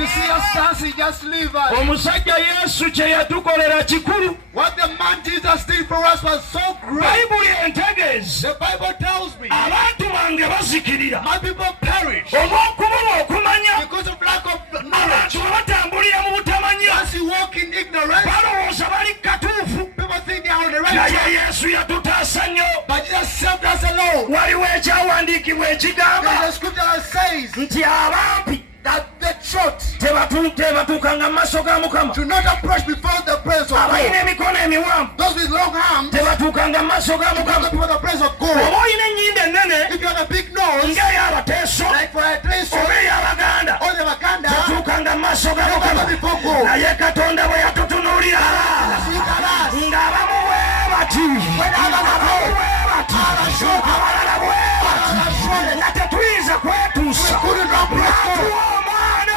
you see us dancing, just leave us. Omusajja Yesu kye yatukolera kikulu. What the man Jesus did for us was so great. Bayibuli entegeeza. The Bible tells me Abantu bange bazikirira. my people perish Olw'okubula okumanya. because of lack of knowledge. Abantu batambulira mu butamanya. As you walk in ignorance, Balowooza bali katuufu. people think they are on the right Naye track. Yesu yatutaasa nnyo. But Jesus saved us alone. Waliwo ekyawandiikibwa ekigamba There's a scripture that says nti abampi that the short tebatuukanga mu maaso ga Mukama. do not approach before the presence of Abalina God. emikono emiwanvu Those with long arms tebatuukanga mu maaso ga do not Mukama. go before the presence of God. Oba olina ennyindo ennene If you have a big nose, ng'ey'abateeso like for a trace oba or ey'Abaganda the Wakanda, tatuukanga mu maaso ga do not go Mukama. before God. Naye Katonda bwe yatutunuulira Look at us. ng'abamu bwe bati abamu bwe bati abalala bwe bati nga tetuyinza kwetuusa n'atuwa omwana.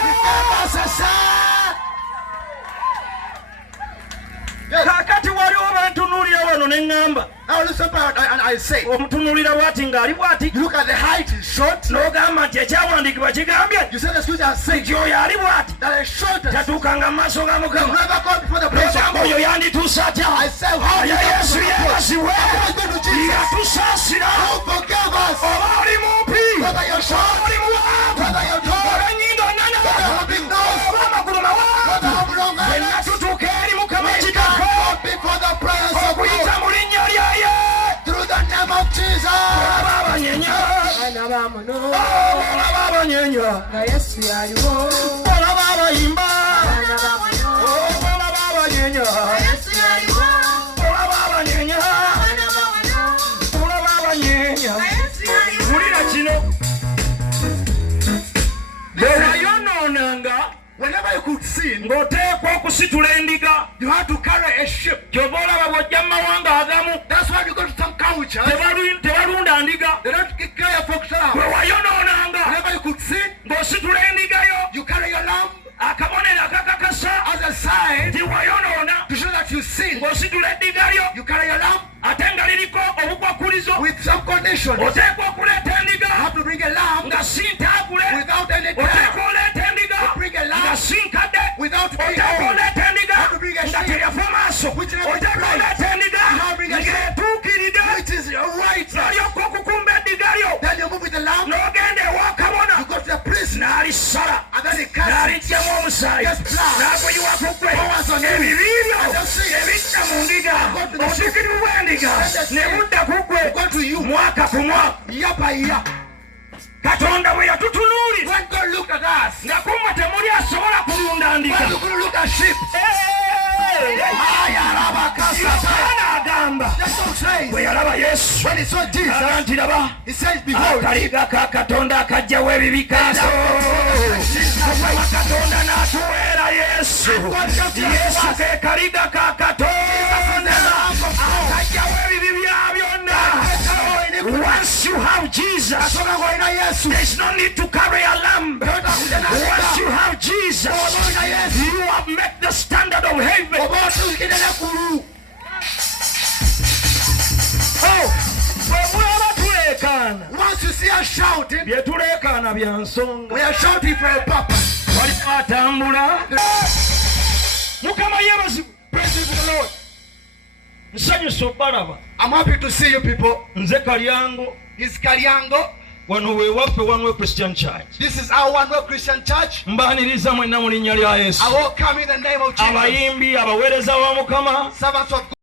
Kaakati waliwo bantunuulira wano ne ŋŋamba Now listen, and I say, omutunuulira bw'ati ng'ali bw'ati you look at the height is short. n'ogamba nti ekyawandiikibwa kigambye You say the scripture says nti oyo ali bw'ati that is short. tatuukanga mu maaso ga You Mukama. never go before the presence of Ogamba God. oyo yandituusa atya? I say, how Naye Yesu yeebazibwe yatusaasira. Who forgave us? Oba oli mumpi Whether you're short, oba oli muwanvu whether you're tall, oba ennyindo nnene whether you have a big nose, oba amagulu whether mawanvu, you have long fenna arms, tutuuka eri Mukama we kitaffe can go before the presence of okuyita God mu linnya lyaye. through the name of Jesus. Olaba abanyenya, olaba abanyenya, olaba abayimba, olaba abanyenya, olaba abanyenya, olaba abanyenya. Wulira kino. Bw'oyonoonanga Whenever you could sin, ng'oteekwa okusitula endiga, you have to carry a ship. ky'oba olaba bw'ojja mu mawanga agamu That's why you go to some cultures, tebalunda ndiga. they don't carry a folk Bwe lamb. wayonoonanga Whenever you could sin, ng'ositula endigayo, you carry your lamb akabonero akakakasa as a sign nti wayonoona to show that you sin. ng'ositula eddigalyo, You carry your lamb ate nga liriko obukwakulizo. with some conditions. You Oteekwa okuleeta endiga have to bring a lamb nga si ntaakule, without any oteekwa tag, oleeta endiga bring a nga lamb si nkadde, without being oteekwa old, oleeta endiga bring a nga sheep, teryafa maaso, which never oteekwa dies. oleeta endiga bring a sheep, ng'etuukiridde. which is right. N'alyoka okukumba eddigalyo Then you move with the lamb, n'ogenda ewa kabona you go to the priest, n'alisala and then he cuts it. n'aliggyamu omusaayi n'aguyiwa ku gwe. Ebibiryo ebidda mu ndiga, obusukirivu bw'endiga ne budda ku gwe Go to you, mwaka ku mwaka. year by year. Katonda bwe yatutunuulira When God looked at us, nga kumwe temuli asobola kulunda ndiga. when you could look at sheep, Yokaana agamba that's what says. bwe yalaba Yesu When he saw Jesus, aga nti laba he says, behold, akaliga ka Katonda akajjawo ebibikaaso. Mukama Katonda n'atuweera Yesu. Yesu ke kaliga ka Katonda akajjawo ebibi bya byonna. Once you have Jesus, there's no need to carry a lamb. Once you have Jesus, you have met the standard of heaven. Bw'omulaba tuleekaana, once you see us shouting, bye tuleekaana bya nsonga. we are shouting for a purpose. Waliwo atambula. Mukama yeebazibwe. Praise the Lord. Nsanyusa obalaba. I'm happy to see you people. Nze Kalyango, It's Kalyango. wano weewaffe One Way Christian Church. This is our One Way Christian Church. Mbaaniriza mwenna mu linnya lya Yesu. I welcome in the name of Jesus. Abayimbi, abaweereza ba Mukama, Servants of